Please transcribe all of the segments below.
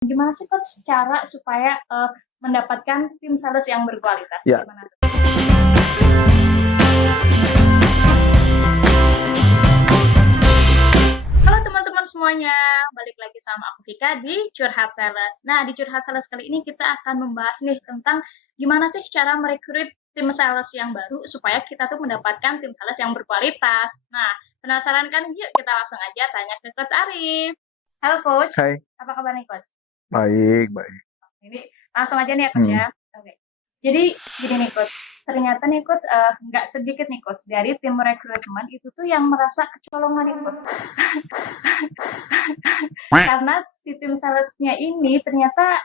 Gimana sih Coach cara supaya, mendapatkan tim sales yang berkualitas? Ya. Gimana tuh? Halo teman-teman semuanya, balik lagi sama aku Vika di Curhat Sales. Nah, di Curhat Sales kali ini kita akan membahas nih tentang gimana sih cara merekrut tim sales yang baru supaya kita tuh mendapatkan tim sales yang berkualitas. Nah, penasaran kan? Yuk kita langsung aja tanya ke Coach Arif. Halo Coach, Hai, apa kabar nih Coach? baik, baik. Ini langsung aja nih ya Coach Hmm. ya. Oke. Jadi gini nih Coach, ternyata nih Coach nggak sedikit nih Coach dari tim rekrutmen itu tuh yang merasa kecolongan nih Coach. Karena si tim salesnya ini ternyata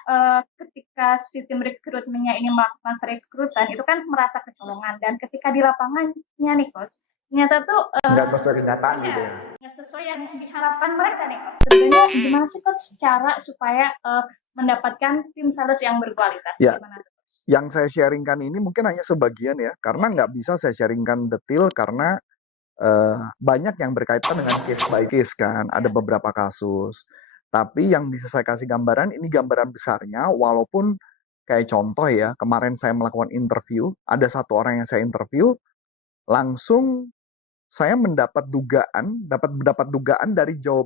ketika si tim rekrutmennya ini melakukan perekrutan itu kan merasa kecolongan dan ketika di lapangannya nih Coach, ternyata tuh Nggak sesuai kenyataan gitu ya. nggak sesuai yang diharapkan mereka nih Coach. Sebenarnya gimana sih Coach cara supaya mendapatkan tim sales yang berkualitas? Ya, Gimana tuh Coach? yang saya sharingkan ini mungkin hanya sebagian ya, karena nggak bisa saya sharingkan detail karena banyak yang berkaitan dengan case by case kan, ada Ya. beberapa kasus. Tapi yang bisa saya kasih gambaran, ini gambaran besarnya, walaupun kayak contoh ya, kemarin saya melakukan interview, ada satu orang yang saya interview, langsung saya dapat dugaan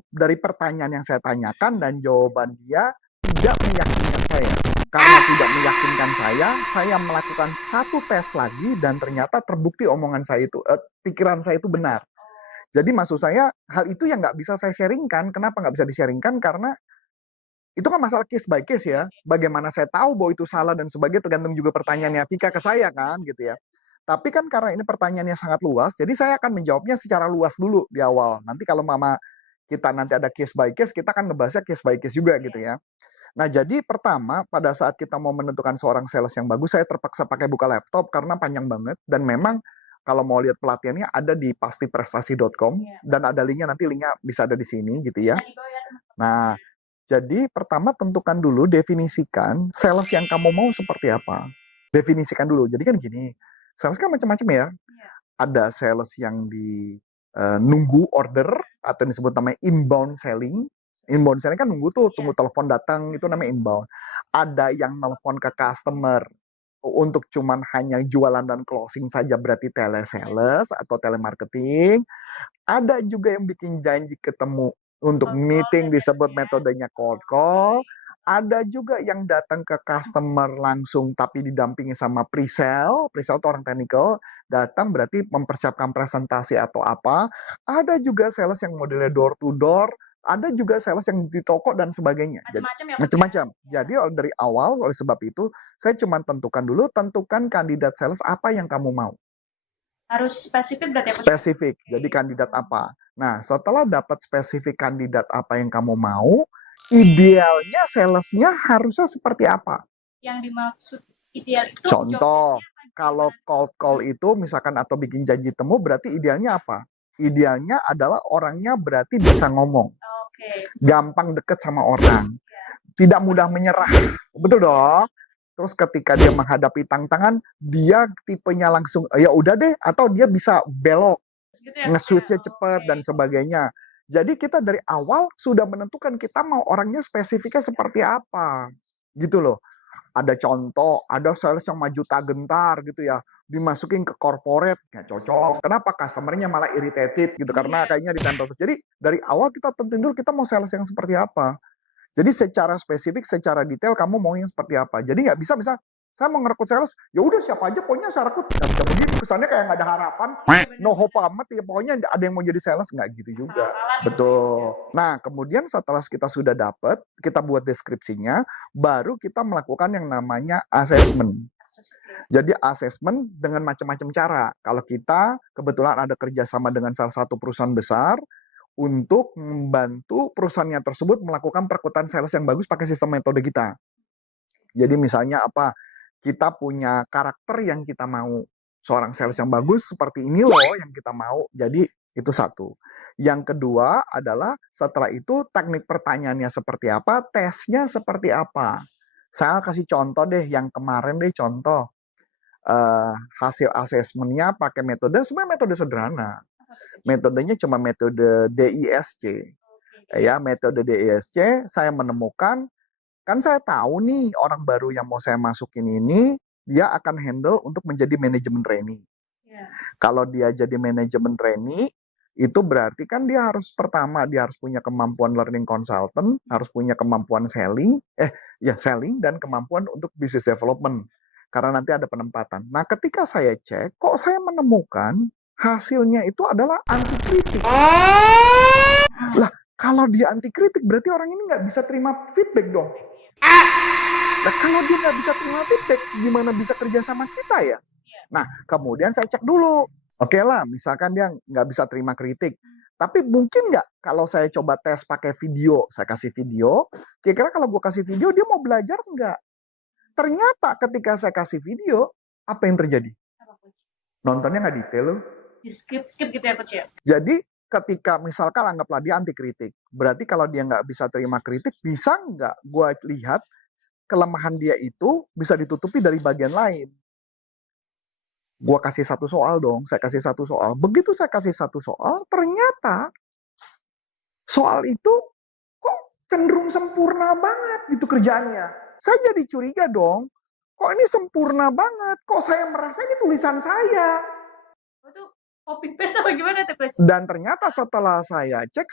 dari pertanyaan yang saya tanyakan dan jawaban dia tidak meyakinkan saya. Karena tidak meyakinkan saya melakukan satu tes lagi dan ternyata terbukti omongan saya itu, pikiran saya itu benar. Jadi maksud saya hal itu yang nggak bisa saya sharingkan. Kenapa nggak bisa di-sharingkan? Karena itu kan masalah case by case ya. Bagaimana saya tahu bahwa itu salah dan sebagainya tergantung juga pertanyaannya Vika ke saya kan gitu ya. Tapi kan karena ini pertanyaannya sangat luas, jadi saya akan menjawabnya secara luas dulu di awal. Nanti kalau kita nanti ada case by case, kita akan ngebahasnya case by case juga gitu ya. Nah, jadi pertama pada saat kita mau menentukan seorang sales yang bagus, saya terpaksa pakai buka laptop karena panjang banget dan memang kalau mau lihat pelatihannya ada di pastiprestasi.com dan ada linknya, nanti linknya bisa ada di sini gitu ya. Nah, jadi pertama tentukan dulu, definisikan sales yang kamu mau seperti apa. Definisikan dulu. Jadi kan gini, sales kan macam-macam ya. Ada sales yang di nunggu order atau yang disebut namanya inbound selling. Inbound selling kan nunggu tuh, tunggu telepon datang, itu namanya inbound. Ada yang telepon ke customer untuk cuman hanya jualan dan closing saja, berarti telesales atau telemarketing. Ada juga yang bikin janji ketemu untuk meeting, disebut metodenya cold call. Ada juga yang datang ke customer langsung tapi didampingi sama pre-sale. Pre-sale itu orang technical, datang berarti mempersiapkan presentasi atau apa. Ada juga sales yang modelnya door to door. Ada juga sales yang di toko dan sebagainya. Macam-macam. Jadi dari awal, oleh sebab itu, saya cuma tentukan kandidat sales apa yang kamu mau. Harus spesifik berarti ya Coach? Spesifik. Jadi kandidat apa. Nah, setelah dapat spesifik kandidat apa yang kamu mau, idealnya salesnya harusnya seperti apa? Yang dimaksud ideal itu contoh, kalau cold call itu misalkan atau bikin janji temu, berarti idealnya apa? Idealnya adalah orangnya berarti bisa ngomong. Gampang deket sama orang. Tidak mudah menyerah. Betul dong? Terus ketika dia menghadapi tantangan, dia tipenya langsung, ya udah deh, atau dia bisa belok, nge-switch-nya cepat dan sebagainya. Jadi kita dari awal sudah menentukan kita mau orangnya spesifiknya seperti apa. Gitu loh. Ada contoh, ada sales yang maju tak gentar gitu ya, dimasukin ke corporate, nggak cocok. Kenapa? Customer-nya malah irritated gitu, karena kayaknya ditempel terus. Jadi dari awal kita tentuin dulu kita mau sales yang seperti apa. Jadi secara spesifik, secara detail kamu mau yang seperti apa. Jadi nggak bisa misal saya mau ngerekrut sales, ya udah siapa aja pokoknya saya rekrut. Nggak bisa begitu, kesannya kayak nggak ada harapan, no hope amat ya, pokoknya ada yang mau jadi sales, nggak gitu juga. Betul. Nah, kemudian setelah kita sudah dapat, kita buat deskripsinya, baru kita melakukan yang namanya assessment. Jadi assessment dengan macam-macam cara. Kalau kita kebetulan ada kerjasama dengan salah satu perusahaan besar, untuk membantu perusahaannya tersebut melakukan perekrutan sales yang bagus pakai sistem metode kita. Jadi misalnya apa? Kita punya karakter yang kita mau. Seorang sales yang bagus seperti ini loh yang kita mau. Jadi itu satu. Yang kedua adalah setelah itu teknik pertanyaannya seperti apa, tesnya seperti apa. Saya kasih contoh deh, yang kemarin deh contoh. Hasil asesmennya pakai metode, sebenarnya metode sederhana. Metodenya cuma metode DISC. Ya, metode DISC, saya menemukan Kan saya tahu nih orang baru yang mau saya masukin ini, dia akan handle untuk menjadi manajemen trainee. Iya. Kalau dia jadi manajemen trainee, itu berarti kan dia harus pertama dia harus punya kemampuan learning consultant, harus punya kemampuan selling, selling dan kemampuan untuk business development. Karena nanti ada penempatan. Nah, ketika saya cek, kok saya menemukan hasilnya itu adalah anti kritik. Lah, kalau dia anti kritik, berarti orang ini nggak bisa terima feedback dong. Nah, kalau dia nggak bisa terima feedback, gimana bisa kerja sama kita ya? Nah, kemudian saya cek dulu. Oke lah, misalkan dia nggak bisa terima kritik. Tapi mungkin nggak kalau saya coba tes pakai video, saya kasih video, kira-kira kalau gue kasih video, dia mau belajar nggak? Ternyata ketika saya kasih video, apa yang terjadi? Nontonnya nggak detail loh. Di skip gitu ya Coach ya? Jadi ketika misalkan anggaplah dia anti kritik, berarti kalau dia nggak bisa terima kritik, bisa nggak gue lihat kelemahan dia itu bisa ditutupi dari bagian lain? Gue kasih satu soal dong, saya kasih satu soal. Begitu saya kasih satu soal, ternyata soal itu kok cenderung sempurna banget gitu kerjaannya. Saya jadi curiga dong, kok ini sempurna banget, kok saya merasa ini tulisan saya. Itu copy paste apa gimana tuh Coach? Dan ternyata setelah saya cek,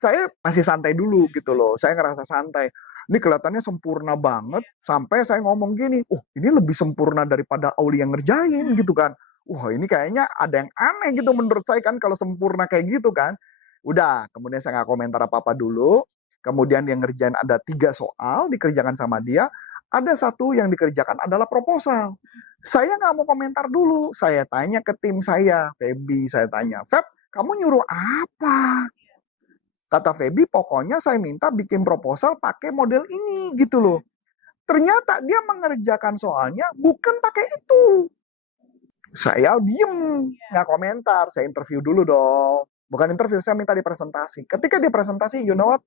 saya masih santai dulu gitu loh, saya ngerasa santai. Ini kelihatannya sempurna banget, sampai saya ngomong gini, ini lebih sempurna daripada Auli yang ngerjain gitu kan. Ini kayaknya ada yang aneh gitu menurut saya kan kalau sempurna kayak gitu kan. Udah, kemudian saya nggak komentar apa-apa dulu. Kemudian yang ngerjain ada 3 soal dikerjakan sama dia. Ada 1 yang dikerjakan adalah proposal. Saya nggak mau komentar dulu. Saya tanya ke tim saya, Feby, saya tanya, Feb, kamu nyuruh apa? Kata Feby, pokoknya saya minta bikin proposal pakai model ini gitu loh. Ternyata dia mengerjakan soalnya bukan pakai itu. Saya diem, nggak komentar. Saya interview dulu dong. Bukan interview, saya minta di presentasi. Ketika dia presentasi, you know what?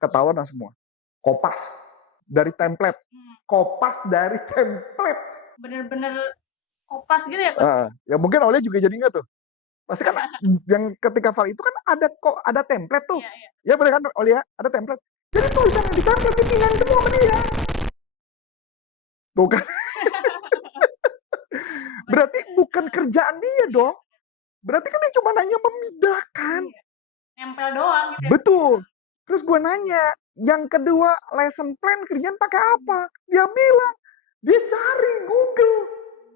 Ketahuan semua. Kopas dari template. Kopas dari template. Bener-bener kopas gitu ya Coach? Ya mungkin Aulia juga jadi nggak tuh? Pasti kan yang ketika file itu kan ada template tuh. Iya. Ya bener kan Aulia? Ada template. Jadi tulisan yang di template dipindahin semua sama dia. Tuh kan. Berarti bukan kerjaan dia dong. Berarti kan dia cuma nanya memindahkan. Nempel doang gitu. Betul. Terus gue nanya, yang kedua lesson plan kerjaan pakai apa? Dia bilang, dia cari Google.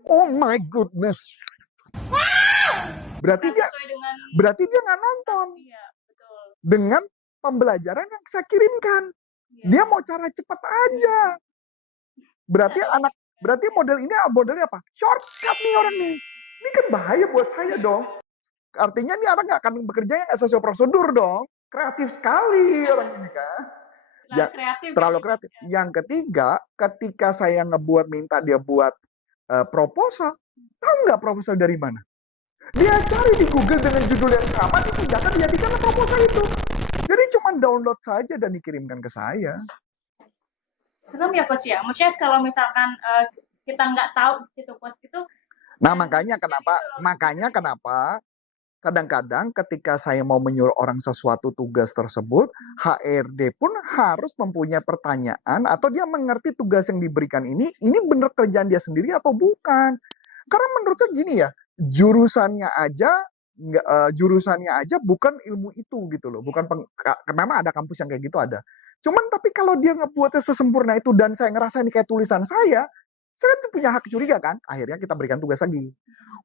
Oh my goodness. Berarti dia nggak nonton. Iya, betul. Dengan pembelajaran yang saya kirimkan. Dia mau cara cepat aja. Berarti model ini modelnya apa? Shortcut nih orang nih. Ini kan bahaya buat saya dong. Artinya nih orang nggak akan bekerja yang sesuai prosedur dong. Kreatif sekali orang ini kan. Terlalu kreatif. Yang ketiga, ketika saya minta dia buat proposal, tahu nggak proposal dari mana? Dia cari di Google dengan judul yang sama, dipindahkan, dijadikan proposal itu. Jadi cuma download saja dan dikirimkan ke saya. Serem ya Coach ya? Maksudnya kalau misalkan kita nggak tahu gitu Coach itu. Nah makanya kenapa kadang-kadang ketika saya mau menyuruh orang sesuatu tugas tersebut, HRD pun harus mempunyai pertanyaan atau dia mengerti tugas yang diberikan ini benar kerjaan dia sendiri atau bukan. Karena menurut saya gini ya, jurusannya aja bukan ilmu itu gitu loh. Memang ada kampus yang kayak gitu ada. Cuman tapi kalau dia ngebuatnya sesempurna itu dan saya ngerasa ini kayak tulisan saya kan punya hak curiga kan. Akhirnya kita berikan tugas lagi.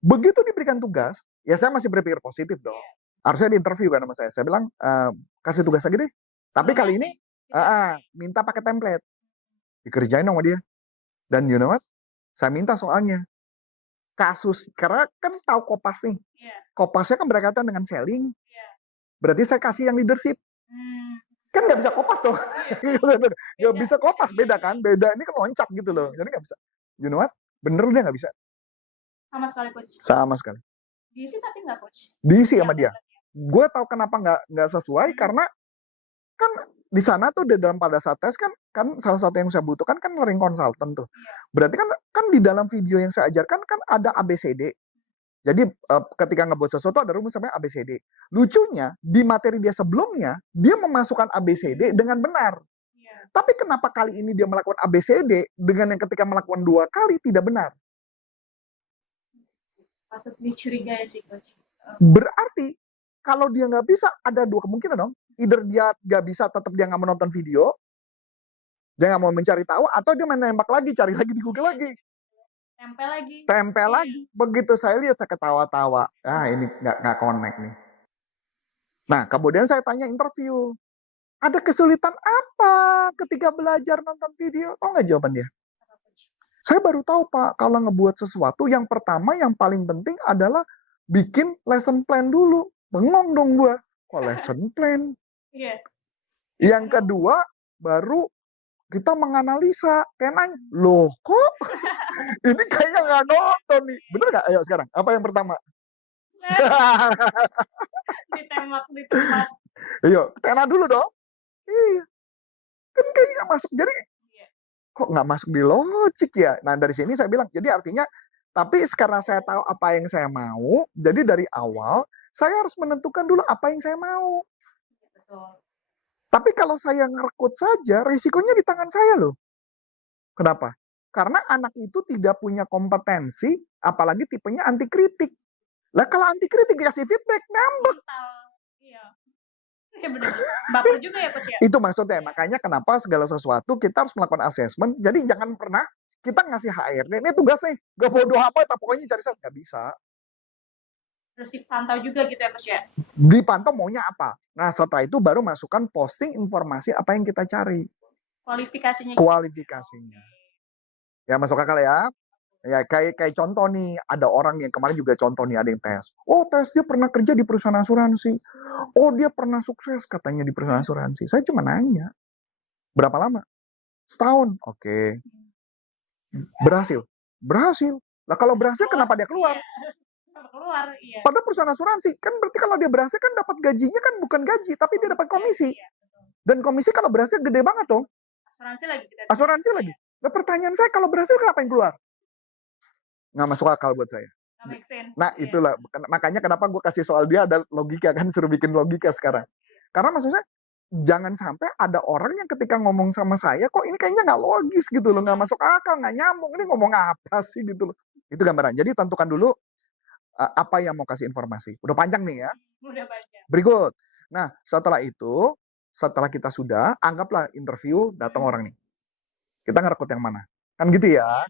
Begitu diberikan tugas, ya saya masih berpikir positif dong. Harusnya di interview kan sama saya. Saya bilang, kasih tugas lagi deh. Tapi kali ini, minta pakai template. Dikerjain sama dia. Dan you know what? Saya minta soalnya. Karena kan tahu Kopas nih. Kopasnya kan berkaitan dengan selling. Berarti saya kasih yang leadership. Kan nggak bisa Kopas dong. Nggak bisa Kopas, beda kan. Beda, ini kan loncat gitu loh. Jadi nggak bisa. You know what? Bener dia nggak bisa. Sama sekali Coach? Sama sekali. Diisi tapi nggak Coach? Diisi sama dia. Gue tahu kenapa nggak sesuai, karena kan di sana tuh pada saat tes kan salah satu yang saya butuhkan kan learning consultant tuh. Berarti kan di dalam video yang saya ajarkan kan ada ABCD. Jadi ketika ngebuat sesuatu ada rumus namanya ABCD. Lucunya di materi dia sebelumnya dia memasukkan ABCD dengan benar. Tapi kenapa kali ini dia melakukan ABCD dengan yang ketika melakukan 2 kali tidak benar? Patut dicurigai sih, Coach. Berarti kalau dia nggak bisa, ada 2 kemungkinan dong. Either dia nggak bisa, tetap dia nggak mau nonton video, dia nggak mau mencari tahu, atau dia main nembak lagi, cari lagi di Google lagi. Tempel lagi. Tempel Iya. lagi. Begitu saya lihat, saya ketawa-tawa. Ah, ini nggak connect nih. Nah, kemudian saya tanya interview. Ada kesulitan apa ketika belajar nonton video? Tahu nggak jawaban dia? Apa, Coach? Saya baru tahu, Pak, kalau ngebuat sesuatu, yang pertama, yang paling penting adalah bikin lesson plan dulu. Bengong dong gua. Kok lesson plan? Iya. Yang kedua, baru kita menganalisa. Kayak nanya, loh kok ini kayaknya nggak nonton nih. Bener nggak? Ayo sekarang, apa yang pertama? Ditembak di tempat. Ayo, tena dulu dong. Iya. Kan kayaknya nggak masuk. Jadi, Iya. kok nggak masuk di logik ya? Nah, dari sini saya bilang, jadi artinya, tapi karena saya tahu apa yang saya mau, jadi dari awal, saya harus menentukan dulu apa yang saya mau. Betul. Tapi kalau saya ngerekrut saja, risikonya di tangan saya loh. Kenapa? Karena anak itu tidak punya kompetensi, apalagi tipenya anti kritik. Lah kalau anti kritik dikasih feedback, ngambek. Mental. Iya. Iya benar. Baper juga ya, Coach ya? Itu maksudnya, makanya kenapa segala sesuatu kita harus melakukan assessment. Jadi jangan pernah kita ngasih HRD, ini tugasnya, gak bodoh apa, tapi pokoknya cari saya. Nggak bisa. Terus dipantau juga gitu ya, Coach ya? Dipantau maunya apa. Nah, setelah itu baru masukkan posting informasi apa yang kita cari. Kualifikasinya. Kualifikasinya. Ya, masuk akal ya. Ya, kayak contoh nih, ada orang yang kemarin juga contoh nih, ada yang tes. Oh, tes dia pernah kerja di perusahaan asuransi. Oh, dia pernah sukses katanya di perusahaan asuransi. Saya cuma nanya, berapa lama? Setahun. Oke. Berhasil? Berhasil. Lah kalau berhasil kenapa dia keluar? Iya. Kenapa keluar? Iya. Padahal perusahaan asuransi, kan berarti kalau dia berhasil kan dapat gajinya kan bukan gaji, tapi dia dapat komisi. Iya, betul. Dan komisi kalau berhasil gede banget dong. Asuransi lagi kita. Asuransi lagi. Nah, pertanyaan saya, kalau berhasil kenapa yang keluar? Nggak masuk akal buat saya. Nggak make sense. Nah, Iya. itulah. Makanya kenapa gue kasih soal dia ada logika, kan suruh bikin logika sekarang. Karena maksudnya, jangan sampai ada orang yang ketika ngomong sama saya, kok ini kayaknya nggak logis gitu loh, nggak masuk akal, nggak nyambung, ini ngomong apa sih gitu loh. Itu gambaran. Jadi tentukan dulu apa yang mau kasih informasi. Udah panjang nih ya. Udah panjang. Berikut. Nah, setelah itu, setelah kita sudah, anggaplah interview, datang orang nih. Kita ngerekrut yang mana? Kan gitu ya.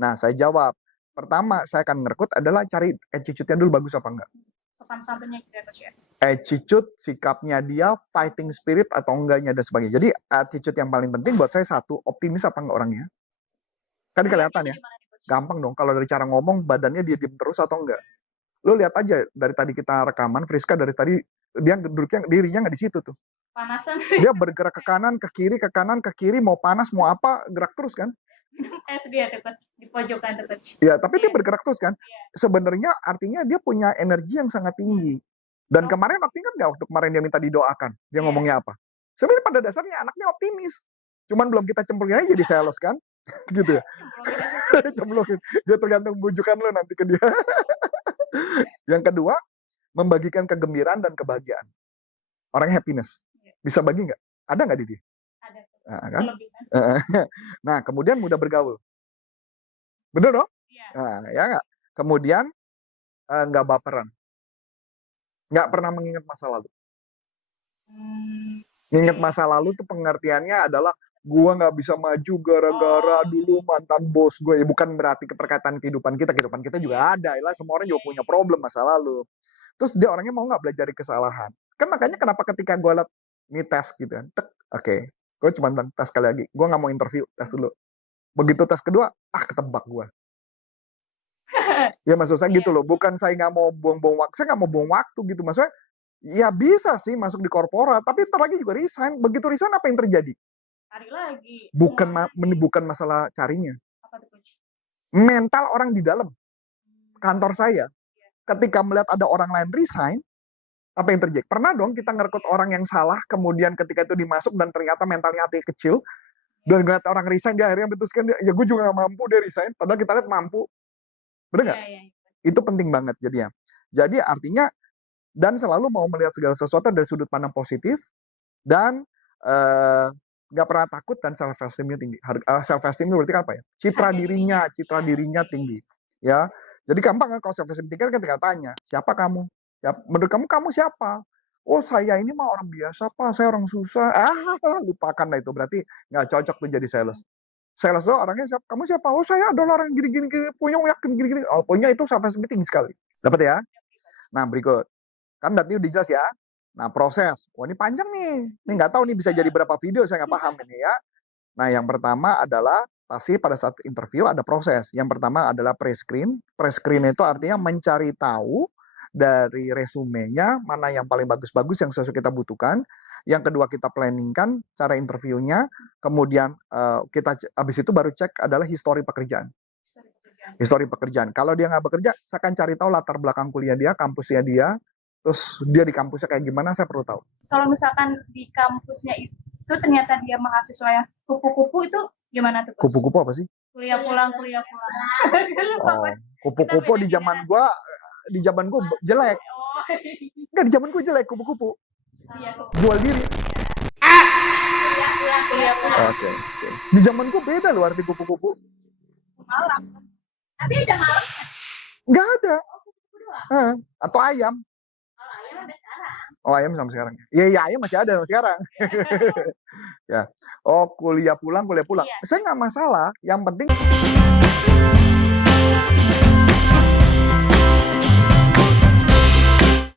Nah, saya jawab. Pertama, saya akan ngerekrut adalah cari attitude-nya dulu bagus apa enggak. Sopan santunnya gitu ya, Coach ya? Attitude, sikapnya dia, fighting spirit atau enggaknya, dan sebagainya. Jadi, attitude yang paling penting buat saya satu, optimis apa enggak orangnya. Kan kelihatan ya. Gampang dong, kalau dari cara ngomong, badannya dia diem terus atau enggak. Lo lihat aja, dari tadi kita rekaman, Friska dari tadi, dia duduknya, dirinya nggak di situ tuh. Panasan. Dia bergerak ke kanan, ke kiri, mau panas, mau apa, gerak terus kan. SD ya, Coach, di pojokan tuh, Coach. Ya, tapi dia bergerak terus kan. Sebenarnya artinya dia punya energi yang sangat tinggi. Dan kemarin ingat nggak waktu kemarin dia minta didoakan? Dia ngomongnya apa? Sebenarnya pada dasarnya anaknya optimis. Cuman belum kita cemplungin aja jadi sales kan. Gitu ya. Cemplungin. Dia tergantung bujukan lo nanti ke dia. Yang kedua, membagikan kegembiraan dan kebahagiaan. Orangnya happiness. Bisa bagi nggak? Ada nggak di dia? Ada. Nah, kan? Nah, kemudian mudah bergaul. Bener dong? Iya. Nah, ya nggak? Kemudian nggak baperan. Nggak pernah mengingat masa lalu. Ingat masa lalu tuh pengertiannya adalah gua nggak bisa maju gara-gara dulu mantan bos gue. Ya, bukan berarti keterkaitan kehidupan kita juga ada. Ya, semua orang juga punya problem masa lalu. Terus dia orangnya mau nggak belajar dari kesalahan. Kan makanya kenapa ketika gue liat ini tes gitu kan, oke, gue cuma tes sekali lagi, gue nggak mau interview, tes dulu. Begitu tes kedua, ketebak gue. Ya maksud saya gitu loh, bukan saya nggak mau buang-buang waktu, saya nggak mau buang waktu gitu. Maksudnya, ya bisa sih masuk di korporat, tapi ntar lagi juga resign. Begitu resign apa yang terjadi? Cari lagi. Bukan masalah carinya. Apa tuh, Coach? Mental orang di dalam kantor saya, ketika melihat ada orang lain resign, apa yang terjadi? Pernah dong kita ngerekrut orang yang salah, kemudian ketika itu dimasuk dan ternyata mentalnya hati kecil, dan ngeliat orang resign, dia akhirnya memutuskan, ya gue juga gak mampu dia resign, padahal kita lihat mampu. Bener nggak? Iya. Itu penting banget jadinya. Jadi artinya, dan selalu mau melihat segala sesuatu dari sudut pandang positif, dan nggak pernah takut dan self esteemnya tinggi. Self esteem itu berarti kan apa ya? Citra dirinya tinggi. Ya, jadi gampang kan kalau self esteem tinggi kan ketika tanya, siapa kamu? Ya, menurut kamu siapa? Oh saya ini mah orang biasa pak, saya orang susah. Lupakan lah itu, berarti nggak cocok tuh jadi sales. Sales tuh orangnya siapa? Kamu siapa? Oh saya adalah orang gini, punya yakin gini. Oh punya itu self esteem tinggi sekali. Dapat ya? Nah berikut, kan berarti udah jelas ya. Nah proses, wah ini panjang nih. Ini nggak tahu nih bisa jadi berapa video, saya nggak paham ini ya. Nah yang pertama adalah pasti pada saat interview ada proses. Yang pertama adalah pre-screen. Pre-screen itu artinya mencari tahu dari resumenya mana yang paling bagus-bagus yang sesuai kita butuhkan. Yang kedua kita planningkan cara interviewnya. Kemudian kita habis itu baru cek adalah histori pekerjaan. Histori pekerjaan. Kalau dia nggak bekerja, saya akan cari tahu latar belakang kuliah dia, kampusnya dia, terus dia di kampusnya kayak gimana, saya perlu tahu. Kalau misalkan di kampusnya itu ternyata dia mahasiswa yang kupu-kupu, itu gimana tuh? Kupu-kupu apa sih? Kuliah pulang. Oh, kupu-kupu di zaman gua jelek. Enggak, di zaman gua jelek kupu-kupu. Jual diri. Kuliah pulang. Oke. Di zaman gua beda loh arti kupu-kupu. Malam. Tapi ada malam. Enggak ada. Kupu-kupu doang. Atau ayam. Kalau ayam ada sekarang. Oh ayam sampai sekarang. Iya ayam masih ada sampai sekarang. Ya. Oh kuliah pulang. Iya. Saya nggak masalah. Yang penting